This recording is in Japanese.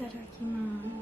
ただきます。